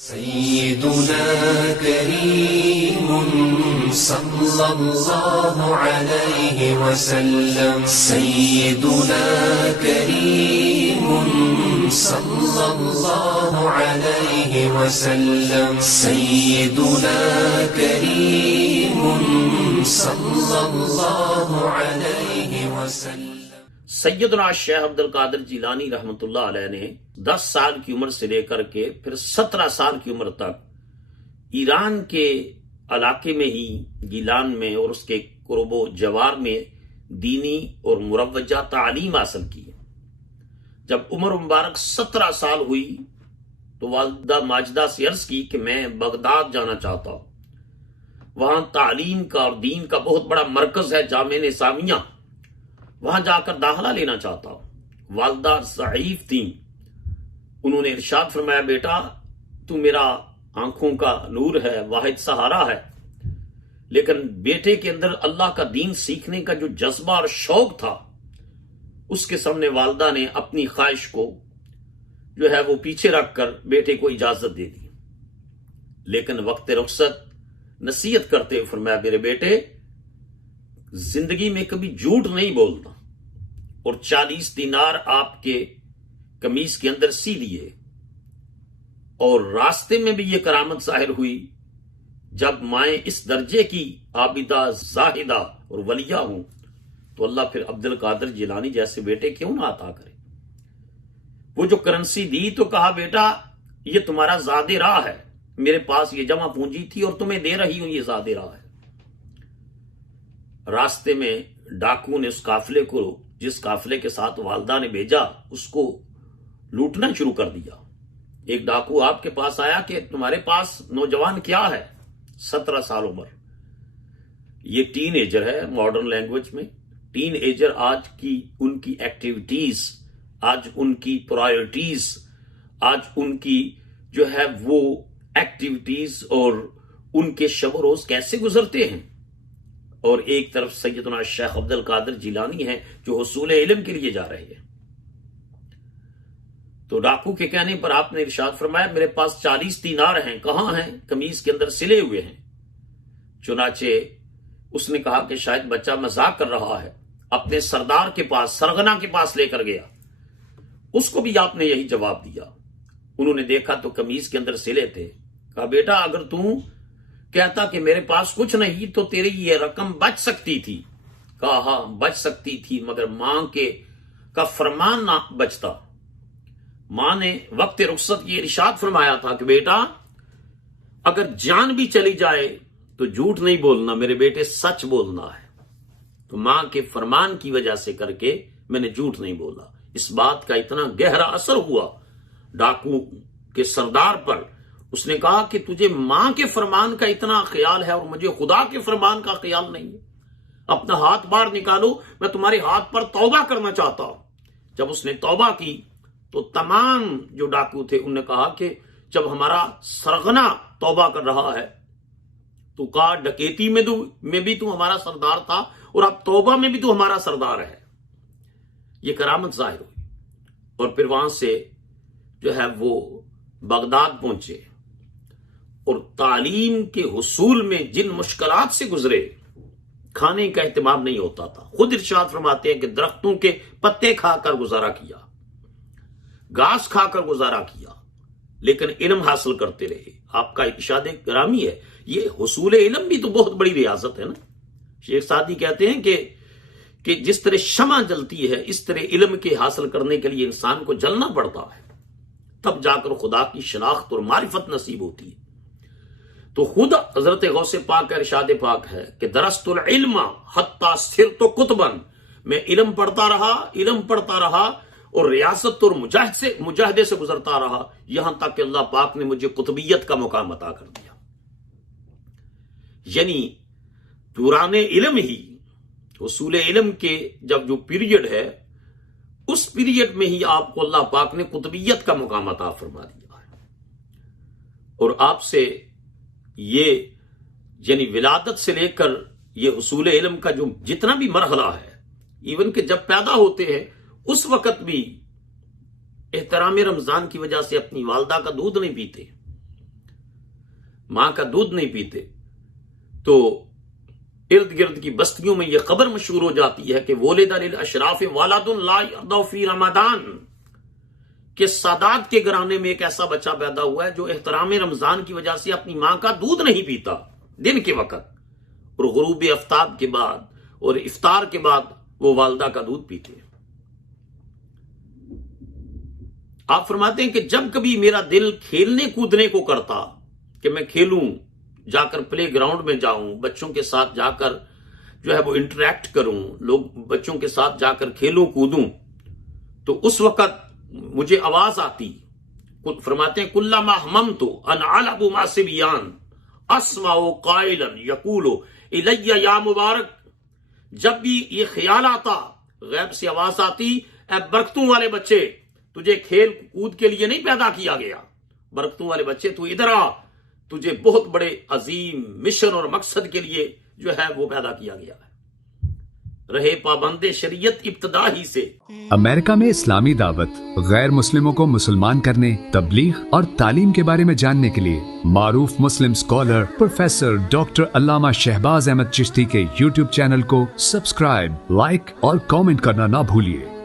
सय्यिदुना करीमुन सल्लल्लाहु अलैहि वसल्लम। सय्यिदुना करीमुन सल्लल्लाहु अलैहि वसल्लम। सय्यिदुना करीमुन सल्लल्लाहु अलैहि वसल्लम। सैयदना शेख अब्दुल कादिर जिलानी रहमतुल्लाह अलैह ने 10 साल की उम्र से लेकर के फिर 17 साल की उम्र तक ईरान के इलाके में ही गिलान में और उसके कुर्बो जवार में दीनी और मुरव्वजा तालीम हासिल की। जब उम्र मुबारक 17 साल हुई तो वालिदा माजिदा से अर्ज की कि मैं बगदाद जाना चाहता हूं, वहां तालीम का और दीन का बहुत बड़ा मरकज है, जामे निसामिया, वहां जाकर दाखिला लेना चाहता हूं। वालिदा ज़ईफ थी, उन्होंने इरशाद फरमाया, बेटा तू मेरा आंखों का नूर है, वाहिद सहारा है। लेकिन बेटे के अंदर अल्लाह का दीन सीखने का जो जज्बा और शौक था, उसके सामने वालिदा ने अपनी ख्वाहिश को जो है वो पीछे रखकर बेटे को इजाजत दे दी। लेकिन वक्त रुखसत नसीहत करते हुए फरमाया, मेरे बेटे जिंदगी में कभी झूठ नहीं बोलना, और 40 दिनार आपके कमीज के अंदर सी लिए। और रास्ते में भी यह करामत जाहिर हुई, जब माए इस दर्जे की आबिदा जाहिदा और वलिया हूं तो अल्लाह फिर अब्दुल कादिर जिलानी जैसे बेटे क्यों ना अता करे। वो जो करेंसी दी तो कहा, बेटा ये तुम्हारा ज़ादे राह है, मेरे पास ये जमा पूंजी थी और तुम्हें दे रही हूं, ये ज़ादे राह है। रास्ते में डाकू ने उस काफिले को, जिस काफिले के साथ वालिदा ने भेजा, उसको लूटना शुरू कर दिया। एक डाकू आपके पास आया कि तुम्हारे पास नौजवान क्या है, 17 साल उम्र, ये टीन एजर है मॉडर्न लैंग्वेज में। टीन एजर आज की उनकी एक्टिविटीज, आज उनकी प्रायोरिटीज, आज उनकी जो है वो एक्टिविटीज और उनके शब रोज कैसे गुजरते हैं। और एक तरफ सैयदना शेख अब्दुल कादिर जिलानी है जो हुसूल इल्म के लिए जा रहे हैं। तो डाकू के कहने पर आपने इरशाद फरमाया, मेरे पास 40 दीनार हैं, कहां हैं? कमीज के अंदर सिले हुए हैं। चुनाचे उसने कहा कि शायद बच्चा मजाक कर रहा है, अपने सरदार के पास, सरगना के पास लेकर गया। उसको भी आपने यही जवाब दिया। उन्होंने देखा तो कमीज के अंदर सिले थे। कहा, बेटा अगर तू कहता कि मेरे पास कुछ नहीं तो तेरी ये रकम बच सकती थी। कहा, हाँ बच सकती थी, मगर मां के का फरमान ना बचता। मां ने वक्त रुखसत की इरशाद फरमाया था कि बेटा अगर जान भी चली जाए तो झूठ नहीं बोलना, मेरे बेटे सच बोलना है। तो मां के फरमान की वजह से करके मैंने झूठ नहीं बोला। इस बात का इतना गहरा असर हुआ डाकू के सरदार पर। उसने कहा कि तुझे मां के फरमान का इतना ख्याल है और मुझे खुदा के फरमान का ख्याल नहीं है, अपना हाथ बाहर निकालो, मैं तुम्हारे हाथ पर तौबा करना चाहता हूं। जब उसने तौबा की तो तमाम जो डाकू थे उन्होंने कहा कि जब हमारा सरगना तौबा कर रहा है तो कहा डकैती में भी तू हमारा सरदार था और अब तौबा में भी तू हमारा सरदार है। यह करामत जाहिर हुई। और फिर वहां से जो है वो बगदाद पहुंचे और तालीम के हुसूल में जिन मुश्किलात से गुजरे, खाने का एहतमाम नहीं होता था। खुद इरशाद फरमाते हैं कि दरख्तों के पत्ते खाकर गुजारा किया, घास खाकर गुजारा किया, लेकिन इल्म हासिल करते रहे। आपका इरशाद ग्रामी है, ये हुसूल इल्म भी तो बहुत बड़ी रियाजत है ना। शेख सादी कहते हैं कि जिस तरह शमा जलती है, इस तरह इल्म के हासिल करने के लिए इंसान को जलना पड़ता है, तब जाकर खुदा की शनाख्त और मारिफत नसीब होती है। तो खुद हजरत गौसे पाक का इरशाद पाक है कि दरस्तुल इल्म हत्ता सिरतु कुतबन, मैं इल्म पढ़ता रहा और रियासत और मुजाहिदे से गुजरता रहा, यहां तक कि अल्लाह पाक ने मुझे कुतुबियत का मुकाम अता कर दिया। यानी पुराने इल्म ही, उसूल इल्म के जब जो पीरियड है, उस पीरियड में ही आपको अल्लाह पाक ने कुतुबियत का मुकाम अता फरमा दिया है। और आपसे ये यानी विलादत से लेकर ये उसूल इल्म का जो जितना भी मरहला है, इवन के जब पैदा होते हैं उस वक्त भी एहतराम रमजान की वजह से अपनी वालदा का दूध नहीं पीते, मां का दूध नहीं पीते, तो इर्द गिर्द की बस्तियों में यह खबर मशहूर हो जाती है कि वोलिदा लिल अशराफ वालादुन ला यरदौ फी रमजान, कि सादात के घराने में एक ऐसा बच्चा पैदा हुआ है जो एहतराम रमजान की वजह से अपनी मां का दूध नहीं पीता दिन के वक्त, और गुरूब आफ्ताब के बाद और इफ्तार के बाद वो वालदा का दूध पीते हैं। आप फरमाते हैं कि जब कभी मेरा दिल खेलने कूदने को करता कि मैं खेलूं, जाकर प्ले ग्राउंड में जाऊं, बच्चों के साथ जाकर जो है वो इंटरेक्ट करूं, लोग बच्चों के साथ जाकर खेलूं कूदूं, तो उस वक्त मुझे आवाज आती, फरमाते हैं कुल्लमा हममतु अन अलबु मासिबियान अस्माउ काइलन यकूलु इलैया या मुबारक, जब भी ये ख्याल आता, गैब से आवाज आती, ए बरकतों वाले बच्चे, तुझे खेल कूद के लिए नहीं पैदा किया गया, बरकतों वाले बच्चे तू इधर आ, तुझे बहुत बड़े अजीम मिशन और मकसद के लिए जो है वो पैदा किया गया है। रहे पाबंदे शरीयत इब्तदा ही से। अमेरिका में इस्लामी दावत, गैर मुस्लिमों को मुसलमान करने, तबलीग और तालीम के बारे में जानने के लिए मारूफ मुस्लिम स्कॉलर प्रोफेसर डॉक्टर अल्लामा शहबाज अहमद चिश्ती के YouTube चैनल को सब्सक्राइब, लाइक और कमेंट करना ना भूलिए।